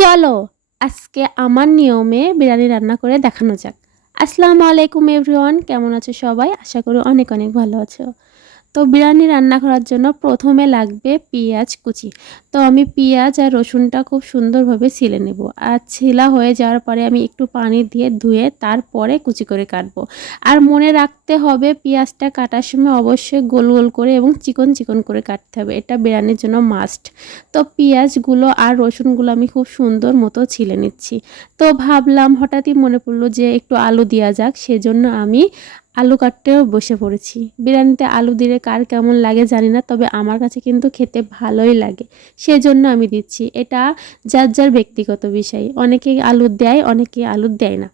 চলো, আজকে আমার নিয়মে বিরিয়ানি রান্না করে দেখানো যাক। আসসালামু আলাইকুম এভরিওয়ান কেমন আছো সবাই? আশা করি অনেক অনেক ভালো আছো। তো বিরিয়ানি রান্না করার জন্য প্রথমে লাগবে পেঁয়াজ কুচি। তো আমি পেঁয়াজ আর রসুনটা খুব সুন্দরভাবে ছিলে নেব। আর ছিলা হয়ে যাওয়ার পরে আমি একটু পানি দিয়ে ধুয়ে তারপরে কুচি করে কাটবো। আর মনে রাখতে হবে পেঁয়াজটা কাটার সময় অবশ্যই গোল গোল করে এবং চিকন চিকন করে কাটতে হবে। এটা বিরিয়ানির জন্য মাস্ট তো পেঁয়াজগুলো আর রসুনগুলো আমি খুব সুন্দর মতো ছিলে নিচ্ছি। তো ভাবলাম হঠাৎই মনে পড়ল যে একটু আলু দেওয়া যাক, সেজন্য আমি আলু কাটতেও বসে পড়েছি। বিরিয়ানিতে আলু দিলে কার কেমন লাগে জানি না, তবে আমার কাছে কিন্তু খেতে ভালোই লাগে। সেজন্য আমি দিচ্ছি। এটা যার যার ব্যক্তিগত বিষয়। অনেকে আলু দেয়, অনেকে আলু দেয় না।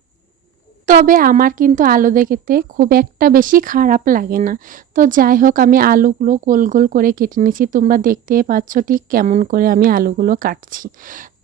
তবে আমার কিন্তু আলু দেখতে খুব একটা বেশি খারাপ লাগে না। তো যাই হোক, আমি আলুগুলো গোল গোল করে কেটে নিয়েছি। তোমরা দেখতে পাচ্ছ ঠিক কেমন করে আমি আলুগুলো কাটছি।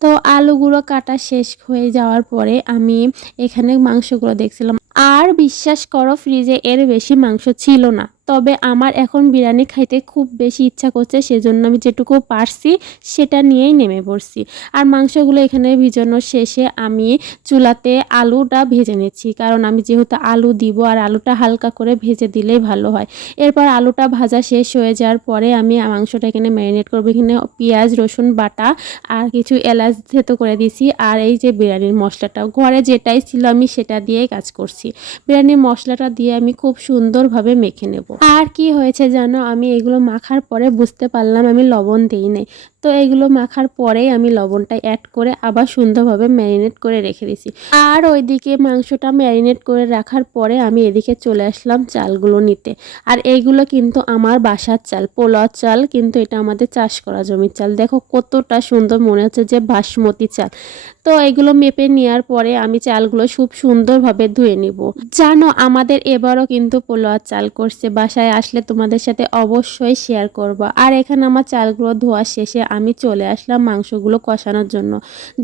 তো আলুগুলো কাটা শেষ হয়ে যাওয়ার পরে আমি এখানে মাংসগুলো দেখছিলাম। আর বিশ্বাস করো ফ্রিজে এর বেশি মাংস ছিল না। তবে আমার এখন বিরিয়ানি খাইতে খুব বেশি ইচ্ছা করছে, সেজন্য আমি যেটুকু পারছি সেটা নিয়েই নেমে পড়ছি। আর মাংসগুলো এখানে ভিজানোর শেষে আমি চুলাতে আলুটা ভেজে নিচ্ছি, কারণ আমি যেহেতু আলু দিব আর আলুটা হালকা করে ভেজে দিলেই ভালো হয়। এরপর আলুটা ভাজা শেষ হয়ে যাওয়ার পরে আমি মাংসটা এখানে ম্যারিনেট করব। এখানে পেঁয়াজ, রসুন বাটা আর কিছু এলাচ থেতো করে দিছি আর এই যে বিরিয়ানির মশলাটা, ঘরে যেটাই ছিল আমি সেটা দিয়েই কাজ করছি। বিরিয়ানির মশলাটা দিয়ে আমি খুব সুন্দরভাবে মেখে নেব। আর কি হয়েছে জানো? আমি এগুলো মাখার পরে বুঝতে পারলাম আমি লবণ দিই নাই তো এগুলো মাখার পরেই আমি লবণটা অ্যাড করে আবার সুন্দরভাবে ম্যারিনেট করে রেখে দিছি আর ওইদিকে মাংসটা ম্যারিনেট করে রাখার পরে আমি এদিকে চলে আসলাম চালগুলো নিতে। আর এইগুলো কিন্তু আমার বাসার চাল, পোলাও চাল কিন্তু এটা আমাদের চাষ করা জমির চাল। দেখো কতটা সুন্দর মনে হচ্ছে যে বাসমতি চাল। তো এগুলো মেপে নেওয়ার পরে আমি চালগুলো খুব সুন্দরভাবে ধুয়ে নিব। জানো আমাদের এবারও কিন্তু পোলোয়ার চাল করছে। বাসায় আসলে তোমাদের সাথে অবশ্যই শেয়ার করব। আর এখানে আমার চালগুলো ধোয়া শেষে আমি চলে আসলাম মাংসগুলো কষানোর জন্য।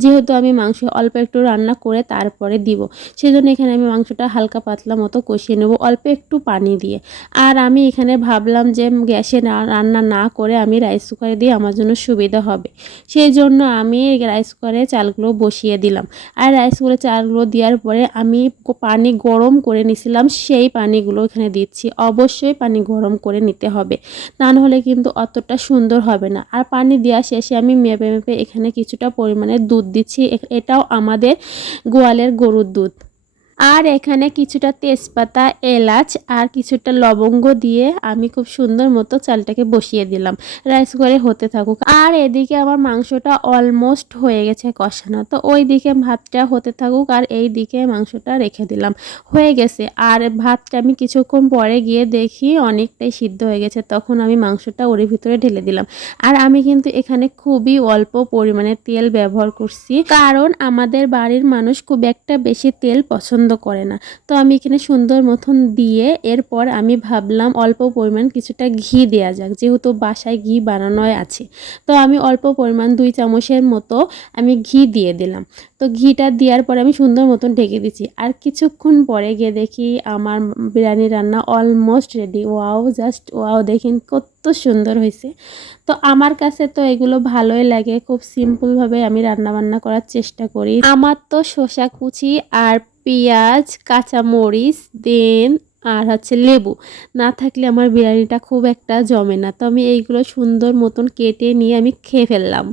যেহেতু আমি মাংস অল্প একটু রান্না করে তারপরে দিব, সেজন্য এখানে আমি মাংসটা হালকা পাতলা মতো কষিয়ে নেব অল্প একটু পানি দিয়ে। আর আমি এখানে ভাবলাম যে গ্যাসে রান্না না করে আমি রাইস কুকারে দিয়ে আমার জন্য সুবিধা হবে। সেই জন্য আমি রাইস কুকারে চালগুলো বসিয়ে দিলাম। আর রাইস কুকারে চালগুলো দেওয়ার পরে আমি পানি গরম করে নিছিলাম, সেই পানিগুলো এখানে দিচ্ছি। অবশ্যই পানি গরম করে নিতে হবে তা নাহলে কিন্তু অতটা সুন্দর হবে না। আর পানি দেওয়া শেষে আমি মেপে মেপে এখানে কিছুটা পরিমাণে দুধ দিচ্ছি। এটাও আমাদের গোয়ালের গরুর দুধ। আর এখানে কিছুটা তেজপাতা, এলাচ আর কিছুটা লবঙ্গ দিয়ে আমি খুব সুন্দর মতো চালটাকে বসিয়ে দিলাম। রাইস করে হতে থাকুক। আর এদিকে আমার মাংসটা অলমোস্ট হয়ে গেছে কষানো। তো ওই দিকে ভাতটা হতে থাকুক আর এই দিকে মাংসটা রেখে দিলাম। হয়ে গেছে। আর ভাতটা আমি কিছুক্ষণ পরে গিয়ে দেখি অনেকটাই সিদ্ধ হয়ে গেছে। তখন আমি মাংসটা ওর ভিতরে ঢেলে দিলাম। আর আমি কিন্তু এখানে খুবই অল্প পরিমাণে তেল ব্যবহার করছি। কারণ আমাদের বাড়ির মানুষ খুব একটা বেশি তেল পছন্দ পছন্দ করে না। তো আমি এখানে সুন্দর মতন দিয়ে এরপর আমি ভাবলাম অল্প পরিমাণ কিছুটা ঘি দেয়া যাক, যেহেতু বাসায় ঘি বানানো আছে। তো আমি অল্প পরিমাণ দুই চামচের মতো আমি ঘি দিয়ে দিলাম। তো ঘিটা দেওয়ার পরে আমি সুন্দর মতন ঢেকে দিচ্ছি। আর কিছুক্ষণ পরে গিয়ে দেখি আমার বিরিয়ানি রান্না almost ready wow just wow দেখেন কত সুন্দর হয়েছে। তো আমার কাছে তো এগুলো ভালোই লাগে। খুব সিম্পলভাবে আমি রান্না বান্না করার চেষ্টা করি। আমার তো শসা কুচি আর পেঁয়াজ, কাঁচামরিচ, দেন আর হচ্ছে লেবু। না থাকলে আমার বিরিয়ানিটা খুব একটা জমে না। তো আমি এইগুলো সুন্দর মতন কেটে নিয়ে আমি খেয়ে ফেললাম।